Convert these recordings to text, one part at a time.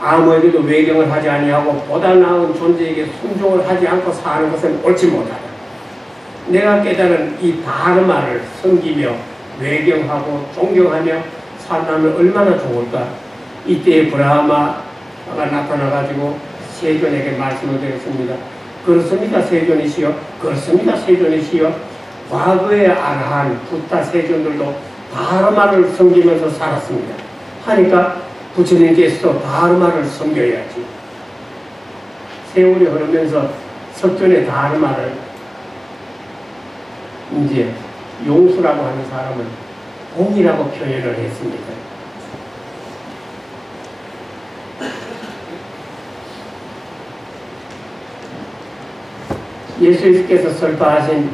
아무에게도 외경을 하지 아니하고 보다 나은 존재에게 순종을 하지 않고 사는 것은 옳지 못하다. 내가 깨달은 이 다르마를 섬기며 외경하고 존경하며 산다면 얼마나 좋을까. 이때 브라마가 나타나가지고 세존에게 말씀을 드렸습니다. 그렇습니까 세존이시여? 그렇습니까 세존이시여? 과거의 아라한 부타 세존들도 다르마를 섬기면서 살았습니다. 하니까 부처님께서도 다르마를 섬겨야지. 세월이 흐르면서 석존의 다르마를 이제 용수라고 하는 사람은 공이라고 표현을 했습니다. 예수님께서 설파하신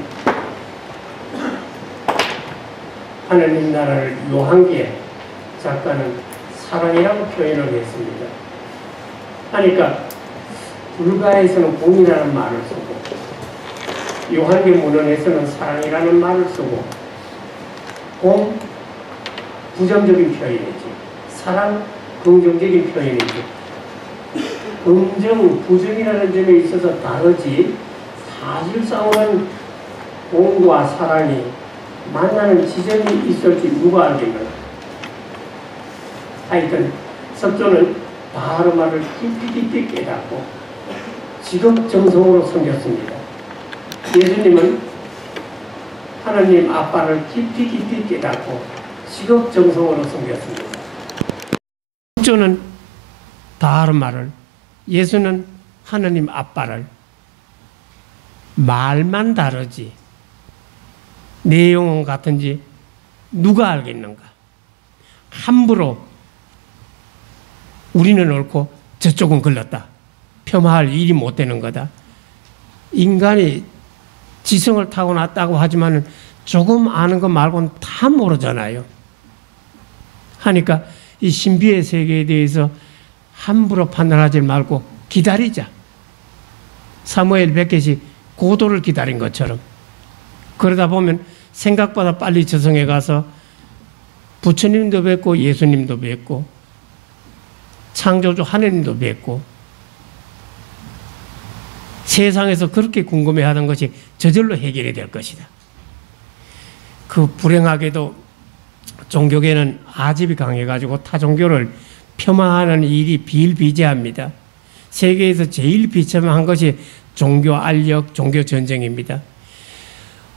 하느님 나라를 요한계 작가는 사랑이라고 표현을 했습니다. 하니까 불가에서는 공이라는 말을 쓰고 요한계 문헌에서는 사랑이라는 말을 쓰고 공 부정적인 표현이지, 사랑 긍정적인 표현이지. 긍정 부정이라는 점에 있어서 다르지 사실상은 공과 사랑이 만나는 지점이 있을지 누가 알겠나. 하여튼 석조는 다르마를 깊이 깨닫고 지극정성으로 섬겼습니다. 예수님은 하나님 아빠를 깊이 깨닫고 지극정성으로 섬겼습니다. 석조는 다르마를, 예수는 하나님 아빠를. 말만 다르지 내용은 같은지 누가 알겠는가. 함부로 우리는 옳고 저쪽은 걸렸다 폄하할 일이 못 되는 거다. 인간이 지성을 타고났다고 하지만 조금 아는 것 말고는 다 모르잖아요. 하니까 이 신비의 세계에 대해서 함부로 판단하지 말고 기다리자. 사무엘 100개씩 고도를 기다린 것처럼. 그러다 보면 생각보다 빨리 저승에 가서 부처님도 뵙고 예수님도 뵙고 창조주 하느님도 뵙고 세상에서 그렇게 궁금해하던 것이 저절로 해결이 될 것이다. 그 불행하게도 종교계는 아집이 강해가지고 타 종교를 폄하하는 일이 비일비재합니다. 세계에서 제일 비참한 것이 종교 알력, 종교 전쟁입니다.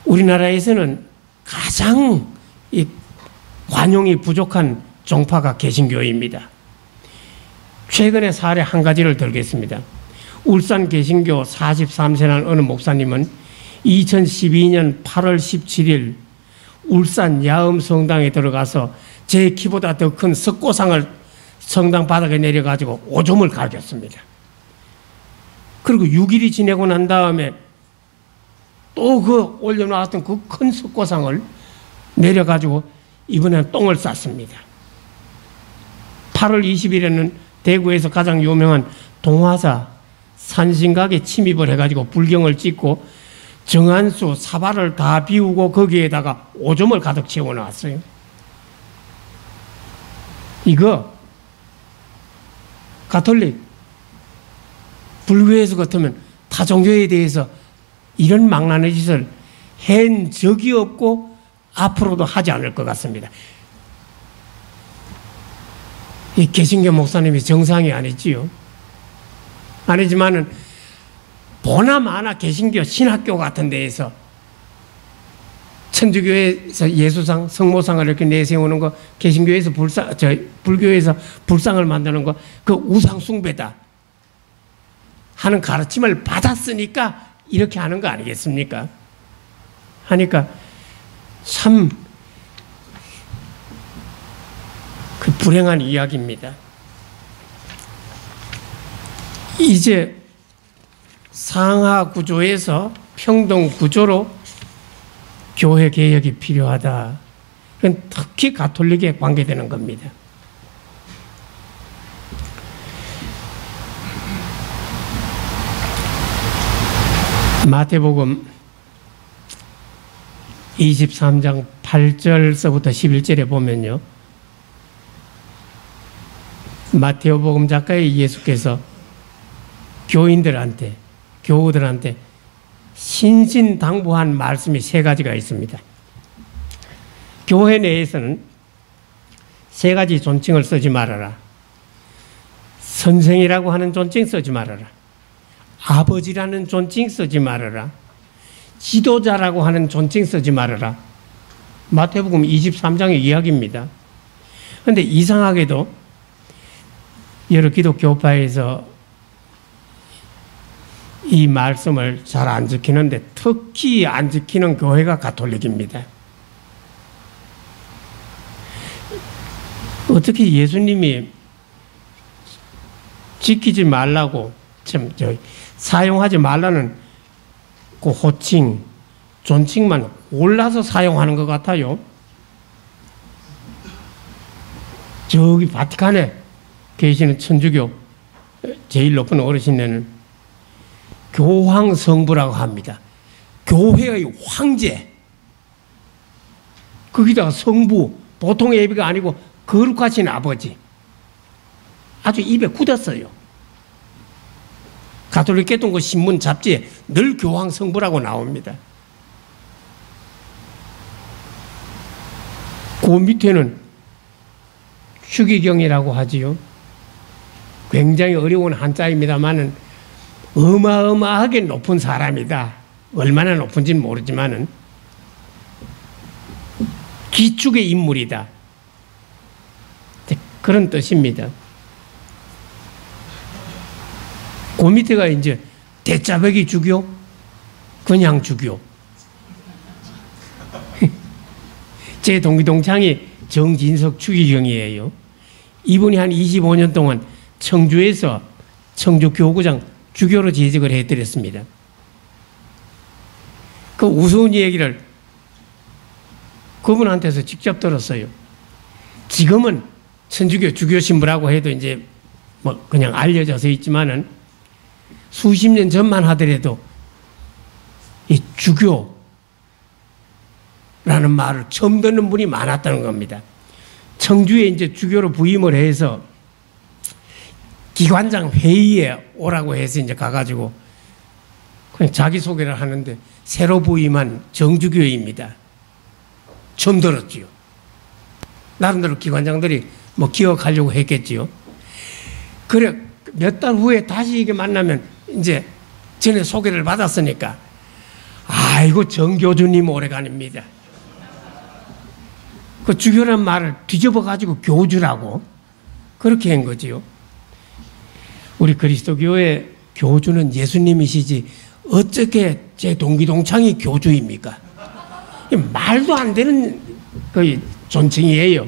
우리나라에서는 가장 이 관용이 부족한 종파가 개신교입니다. 최근의 사례 한 가지를 들겠습니다. 울산 개신교 43세란 어느 목사님은 2012년 8월 17일 울산 야음 성당에 들어가서 제 키보다 더 큰 석고상을 성당 바닥에 내려가지고 오줌을 갈겼습니다. 그리고 6일이 지내고 난 다음에 또 그 올려놓았던 그 큰 석고상을 내려가지고 이번에는 똥을 쌌습니다. 8월 20일에는 대구에서 가장 유명한 동화사 산신각에 침입을 해가지고 불경을 찍고 정한수 사발을 다 비우고 거기에다가 오줌을 가득 채워놨어요. 이거 가톨릭, 불교에서 같으면 타 종교에 대해서 이런 망나니 짓을 한 적이 없고 앞으로도 하지 않을 것 같습니다. 이 개신교 목사님이 정상이 아니지요. 아니지만은 보나마나 개신교 신학교 같은 데에서 천주교에서 예수상, 성모상을 이렇게 내세우는 거, 개신교에서 불교에서 불상을 만드는 거, 그 우상 숭배다 하는 가르침을 받았으니까 이렇게 하는 거 아니겠습니까? 하니까 참 그 불행한 이야기입니다. 이제 상하 구조에서 평등 구조로 교회 개혁이 필요하다. 그건 특히 가톨릭에 관계되는 겁니다. 마태복음 23장 8절서부터 11절에 보면요. 마테오복음 작가의 예수께서 교인들한테, 교우들한테 신신당부한 말씀이 세 가지가 있습니다. 교회 내에서는 세 가지 존칭을 쓰지 말아라. 선생이라고 하는 존칭 쓰지 말아라. 아버지라는 존칭 쓰지 말아라. 지도자라고 하는 존칭 쓰지 말아라. 마태복음 23장의 이야기입니다. 그런데 이상하게도 여러 기독교파에서 이 말씀을 잘 안 지키는데 특히 안 지키는 교회가 가톨릭입니다. 어떻게 예수님이 지키지 말라고 사용하지 말라는 그 호칭, 존칭만 골라서 사용하는 것 같아요. 저기 바티칸에 계시는 천주교 제일 높은 어르신네는 교황 성부라고 합니다. 교회의 황제. 거기다가 성부, 보통의 예비가 아니고 거룩하신 아버지. 아주 입에 굳었어요. 가톨릭 개통교 신문 잡지에 늘 교황 성부라고 나옵니다. 그 밑에는 추기경이라고 하지요. 굉장히 어려운 한자입니다만은 어마어마하게 높은 사람이다. 얼마나 높은지는 모르지만은 기축의 인물이다. 그런 뜻입니다. 그 밑에가 이제 대짜배기 주교, 그냥 주교. 제 동기동창이 정진석 추기경이에요. 이분이 한 25년 동안 청주에서 청주 교구장 주교로 재직을 해드렸습니다. 그 우스운 얘기를 그분한테서 직접 들었어요. 지금은 천주교 주교 신부라고 해도 이제 뭐 그냥 알려져서 있지만은 수십 년 전만 하더라도 이 주교라는 말을 처음 듣는 분이 많았다는 겁니다. 청주에 이제 주교로 부임을 해서 기관장 회의에 오라고 해서 이제 가가지고 그냥 자기소개를 하는데 새로 부임한 정주교입니다. 처음 들었지요. 나름대로 기관장들이 뭐 기억하려고 했겠지요. 그래 몇 달 후에 다시 이게 만나면 이제 전에 소개를 받았으니까 아이고 정교주님 오래간입니다. 그 주교란 말을 뒤집어 가지고 교주라고 그렇게 한 거지요. 우리 그리스도교의 교주는 예수님이시지 어떻게 제 동기동창이 교주입니까? 말도 안 되는 그 존칭이에요.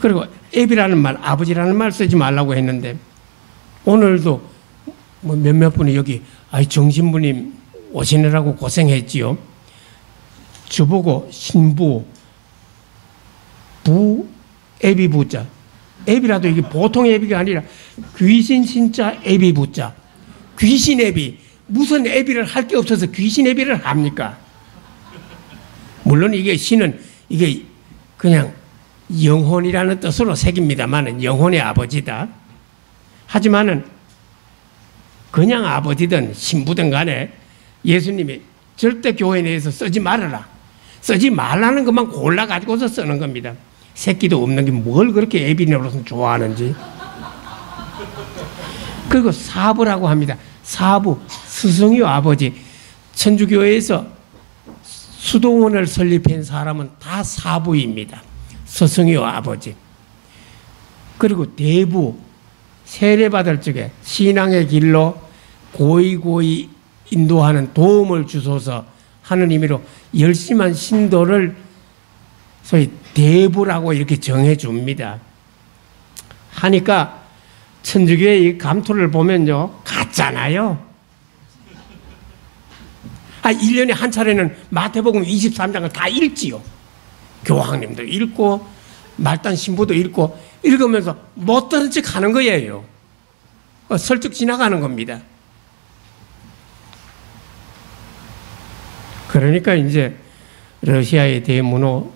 그리고 애비라는 말, 아버지라는 말 쓰지 말라고 했는데 오늘도 뭐 몇몇 분이 여기 정신부님 오시느라고 고생했지요. 저보고 신부, 부, 애비 부자. 애비라도 이게 보통 애비가 아니라 귀신 진짜 애비 부자. 귀신 애비. 무슨 애비를 할 게 없어서 귀신 애비를 합니까? 물론 이게 신은 이게 그냥 영혼이라는 뜻으로 새깁니다만은 영혼의 아버지다. 하지만은 그냥 아버지든 신부든 간에 예수님이 절대 교회 내에서 쓰지 말아라. 쓰지 말라는 것만 골라가지고서 쓰는 겁니다. 새끼도 없는 게 뭘 그렇게 애비 노릇은 좋아하는지. 그리고 사부라고 합니다. 사부, 스승이요 아버지. 천주교회에서 수도원을 설립한 사람은 다 사부입니다. 스승이요 아버지. 그리고 대부, 세례받을 적에 신앙의 길로 고이고이 인도하는 도움을 주소서 하는 의미로 열심한 신도를 소위 대부라고 이렇게 정해 줍니다. 하니까 천주교의 이 감투를 보면요 같잖아요. 1년에 한 차례는 마태복음 23장을 다 읽지요. 교황님도 읽고 말단 신부도 읽고 읽으면서 못 들은 척 하는 거예요. 설득 지나가는 겁니다. 그러니까 이제 러시아의 대문호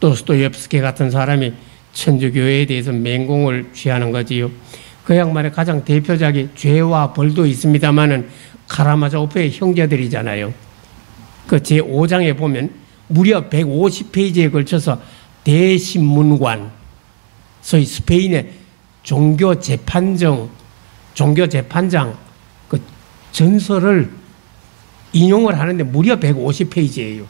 도스토옙스키 같은 사람이 천주교에 대해서 맹공을 취하는 거지요. 그 양반의 가장 대표작이 죄와 벌도 있습니다마는 카라마조프의 형제들이잖아요. 그 제5장에 보면 무려 150페이지에 걸쳐서 대신문관, 소위 스페인의 종교재판장 그 전설을 인용을 하는데 무려 150페이지예요.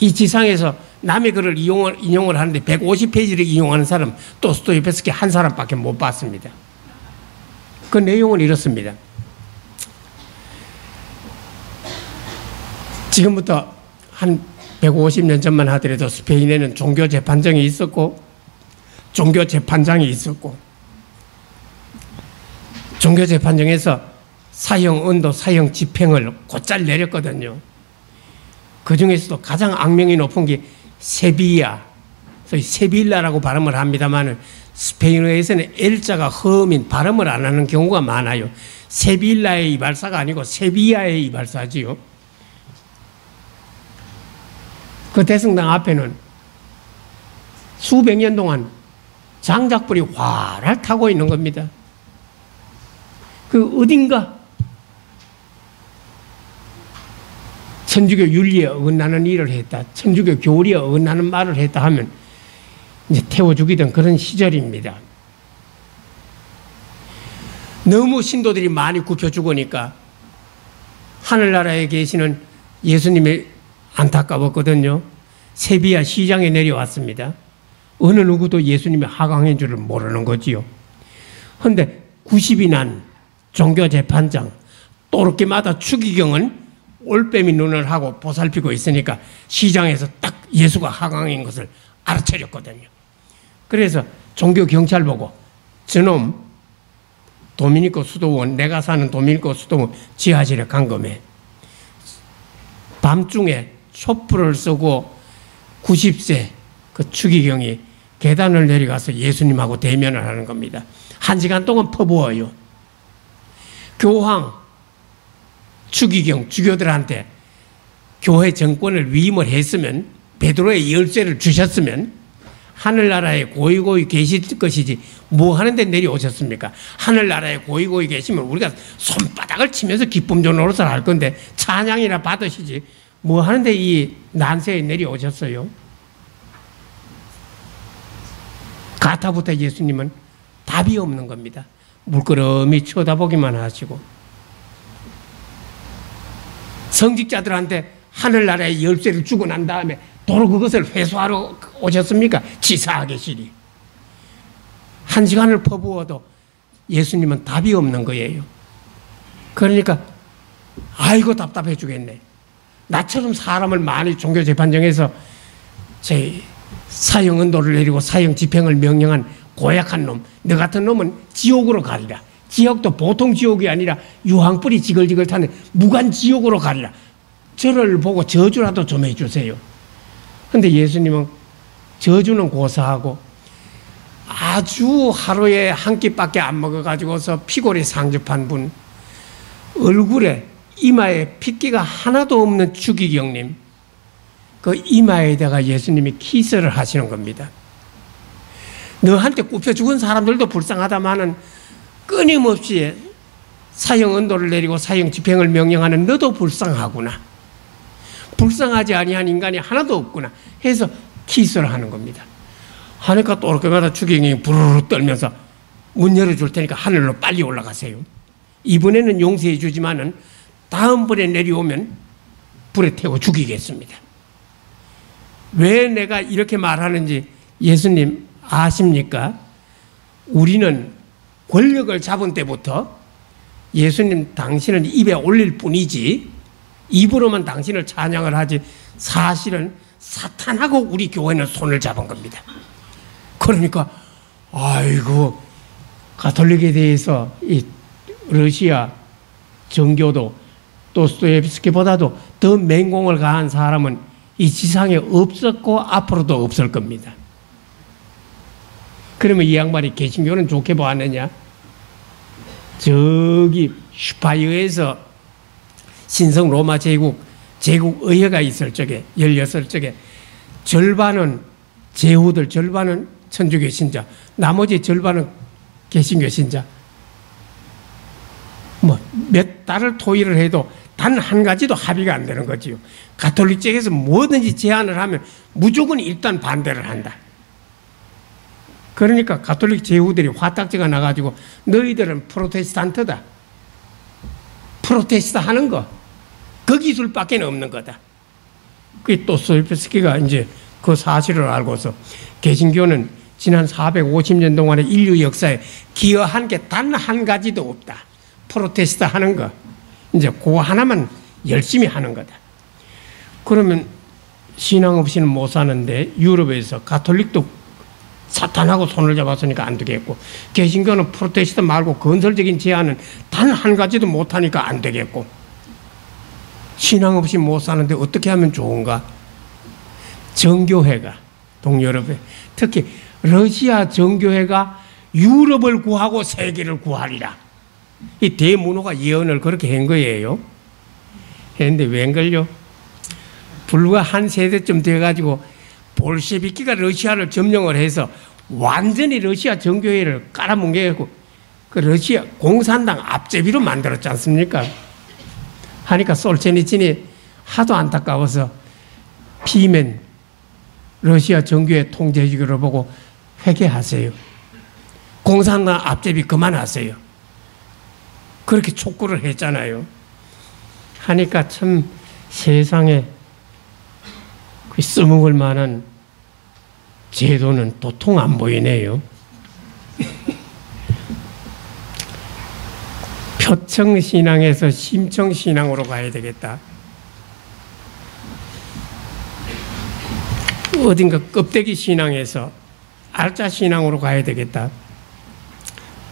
이 지상에서 남의 글을 인용을 하는데 150페이지를 인용하는 사람 도스토옙스키 한 사람밖에 못 봤습니다. 그 내용은 이렇습니다. 지금부터 한 150년 전만 하더라도 스페인에는 종교재판정이 있었고 종교재판장이 있었고 종교재판정에서 사형 언도, 사형 집행을 곧잘 내렸거든요. 그 중에서도 가장 악명이 높은 게 세비야, 소위 세빌라라고 발음을 합니다만 스페인어에서는 L자가 허민 발음을 안 하는 경우가 많아요. 세빌라의 이발사가 아니고 세비야의 이발사지요. 그 대성당 앞에는 수백 년 동안 장작불이 활활 타고 있는 겁니다. 그 어딘가 천주교 윤리에 어긋나는 일을 했다, 천주교 교리에 어긋나는 말을 했다 하면 이제 태워 죽이던 그런 시절입니다. 너무 신도들이 많이 굽혀 죽으니까 하늘나라에 계시는 예수님이 안타까웠거든요. 세비야 시장에 내려왔습니다. 어느 누구도 예수님이 하강인 줄을 모르는 거지요. 그런데 90이 난 종교재판장 또르게마다 추기경은 올빼미 눈을 하고 보살피고 있으니까 시장에서 딱 예수가 하강인 것을 알아차렸거든요. 그래서 종교경찰 보고 저놈 도미니코 수도원, 내가 사는 도미니코 수도원 지하실에 감금해. 밤중에 촛불을 쏘고 90세 그 추기경이 계단을 내려가서 예수님하고 대면을 하는 겁니다. 1시간 동안 퍼부어요. 교황, 추기경, 주교들한테 교회 정권을 위임을 했으면, 베드로의 열쇠를 주셨으면 하늘나라에 고이고이 계실 것이지 뭐 하는데 내려오셨습니까? 하늘나라에 고이고이 계시면 우리가 손바닥을 치면서 기쁨조 노릇을 할 건데 찬양이나 받으시지 뭐 하는데 이 난세에 내려오셨어요? 가타부터 예수님은 답이 없는 겁니다. 물끄러미 쳐다보기만 하시고 성직자들한테 하늘나라의 열쇠를 주고 난 다음에 도로 그것을 회수하러 오셨습니까? 치사하게 시리. 1시간을 퍼부어도 예수님은 답이 없는 거예요. 그러니까 아이고 답답해 주겠네. 나처럼 사람을 많이 종교재판정에서 제 사형 언도를 내리고 사형 집행을 명령한 고약한 놈, 너 같은 놈은 지옥으로 가리라. 지옥도 보통 지옥이 아니라 유황불이 지글지글 타는 무간 지옥으로 가리라. 저를 보고 저주라도 좀 해주세요. 그런데 예수님은 저주는 고사하고 아주 하루에 한 끼밖에 안 먹어가지고서 피골이 상접한 분, 얼굴에 이마에 핏기가 하나도 없는 추기경님, 그 이마에다가 예수님이 키스를 하시는 겁니다. 너한테 굽혀 죽은 사람들도 불쌍하다마는 끊임없이 사형 언도를 내리고 사형 집행을 명령하는 너도 불쌍하구나. 불쌍하지 아니한 인간이 하나도 없구나 해서 키스를 하는 겁니다. 하니까 또 그마다 추기경이 부르르 떨면서 문 열어줄 테니까 하늘로 빨리 올라가세요. 이번에는 용서해 주지만은 다음번에 내려오면 불에 태워 죽이겠습니다. 왜 내가 이렇게 말하는지 예수님 아십니까? 우리는 권력을 잡은 때부터 예수님 당신은 입에 올릴 뿐이지 입으로만 당신을 찬양을 하지 사실은 사탄하고 우리 교회는 손을 잡은 겁니다. 그러니까 아이고 가톨릭에 대해서 이 러시아 정교도 도스토옙스키보다도 더 맹공을 가한 사람은 이 지상에 없었고 앞으로도 없을 겁니다. 그러면 이 양반이 개신교는 좋게 보았느냐? 저기 슈파이어에서 신성 로마 제국 의회가 있을 적에 16적에 절반은 제후들 절반은 천주교 신자, 나머지 절반은 개신교 신자. 뭐 몇 달을 토의를 해도 단 한 가지도 합의가 안 되는 거지요. 가톨릭 쪽에서 뭐든지 제안을 하면 무조건 일단 반대를 한다. 그러니까 가톨릭 제후들이 화딱지가 나가지고 너희들은 프로테스탄트다. 프로테스트 하는 거. 그 기술밖에 없는 거다. 그게 도스토옙스키가 이제 그 사실을 알고서 개신교는 지난 450년 동안의 인류 역사에 기여한 게 단 한 가지도 없다. 프로테스트 하는 거. 이제 그거 하나만 열심히 하는 거다. 그러면 신앙 없이는 못 사는데 유럽에서 가톨릭도 사탄하고 손을 잡았으니까 안 되겠고, 개신교는 프로테스트 말고 건설적인 제안은 단 한 가지도 못하니까 안 되겠고, 신앙 없이 못 사는데 어떻게 하면 좋은가? 정교회가 동유럽에, 특히 러시아 정교회가 유럽을 구하고 세계를 구하리라. 이 대문호가 예언을 그렇게 한 거예요. 했는데 웬걸요? 불과 한 세대쯤 돼가지고 볼셰비키가 러시아를 점령을 해서 완전히 러시아 정교회를 깔아뭉개고 그 러시아 공산당 앞제비로 만들었지 않습니까? 하니까 솔제니친이 하도 안타까워서 피면 러시아 정교회 통제기를 보고 회개하세요. 공산당 앞제비 그만하세요. 그렇게 촉구를 했잖아요. 하니까 참 세상에 써먹을 만한 제도는 도통 안 보이네요. 표청신앙에서 심청신앙으로 가야 되겠다. 어딘가 껍데기 신앙에서 알짜 신앙으로 가야 되겠다.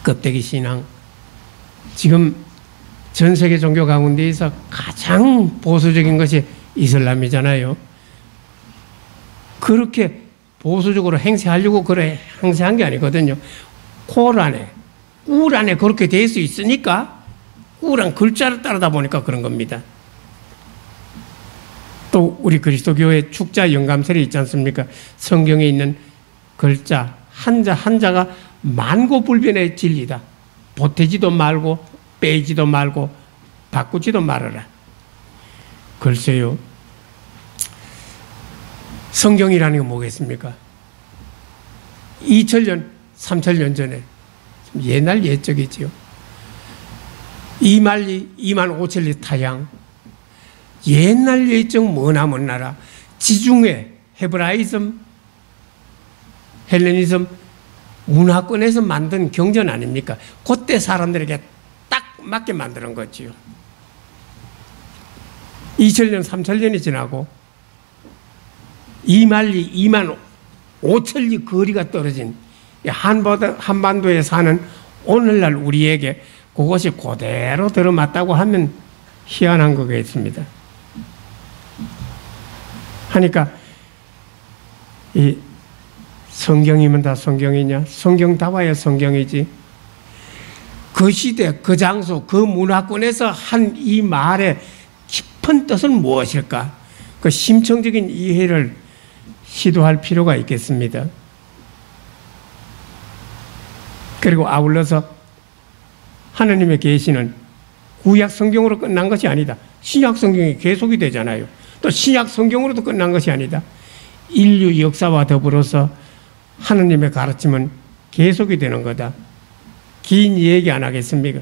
껍데기 신앙. 지금 전 세계 종교 가운데에서 가장 보수적인 것이 이슬람이잖아요. 그렇게 보수적으로 행세하려고 그래 행세한 게 아니거든요. 코란에, 꾸란에 그렇게 될 수 있으니까 꾸란 글자를 따르다 보니까 그런 겁니다. 또 우리 그리스도교의 축자 영감설이 있지 않습니까? 성경에 있는 글자 한자 한자가 만고불변의 진리다. 보태지도 말고 빼지도 말고 바꾸지도 말아라. 글쎄요. 성경이라는 게 뭐겠습니까? 2000년, 3000년 전에 옛날 옛적이지요. 이만리, 2만 5천리 타양. 옛날 옛적 머나먼 나라. 지중해, 헤브라이즘, 헬레니즘 문화권에서 만든 경전 아닙니까? 그때 사람들에게 딱 맞게 만드는 거지요. 2000년, 3000년이 지나고 이만리, 2만 5천리 거리가 떨어진 한반도에 사는 오늘날 우리에게 그것이 그대로 들어맞다고 하면 희한한 거겠습니다. 하니까 이 성경이면 다 성경이냐? 성경 다 봐야 성경이지. 그 시대, 그 장소, 그 문화권에서 한 이 말의 깊은 뜻은 무엇일까? 그 심층적인 이해를 시도할 필요가 있겠습니다. 그리고 아울러서 하나님의 계시는 구약 성경으로 끝난 것이 아니다. 신약 성경이 계속이 되잖아요. 또 신약 성경으로도 끝난 것이 아니다. 인류 역사와 더불어서 하나님의 가르침은 계속이 되는 거다. 긴 얘기 안 하겠습니까?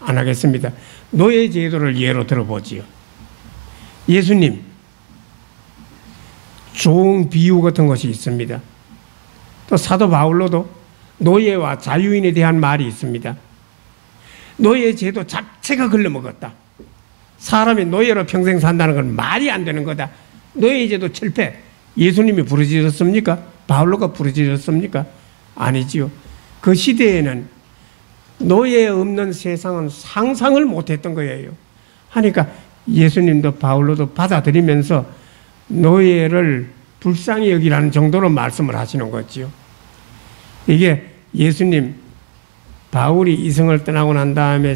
안 하겠습니다. 노예 제도를 예로 들어보지요. 예수님 좋은 비유 같은 것이 있습니다. 또 사도 바울로도 노예와 자유인에 대한 말이 있습니다. 노예 제도 자체가 글러먹었다. 사람이 노예로 평생 산다는 건 말이 안 되는 거다. 노예 제도 철폐. 예수님이 부르짖었습니까? 바울로가 부르짖었습니까? 아니지요. 그 시대에는 노예 없는 세상은 상상을 못했던 거예요. 하니까 예수님도 바울로도 받아들이면서 노예를 불쌍히 여기라는 정도로 말씀을 하시는 거지요. 이게 예수님 바울이 이성을 떠나고 난 다음에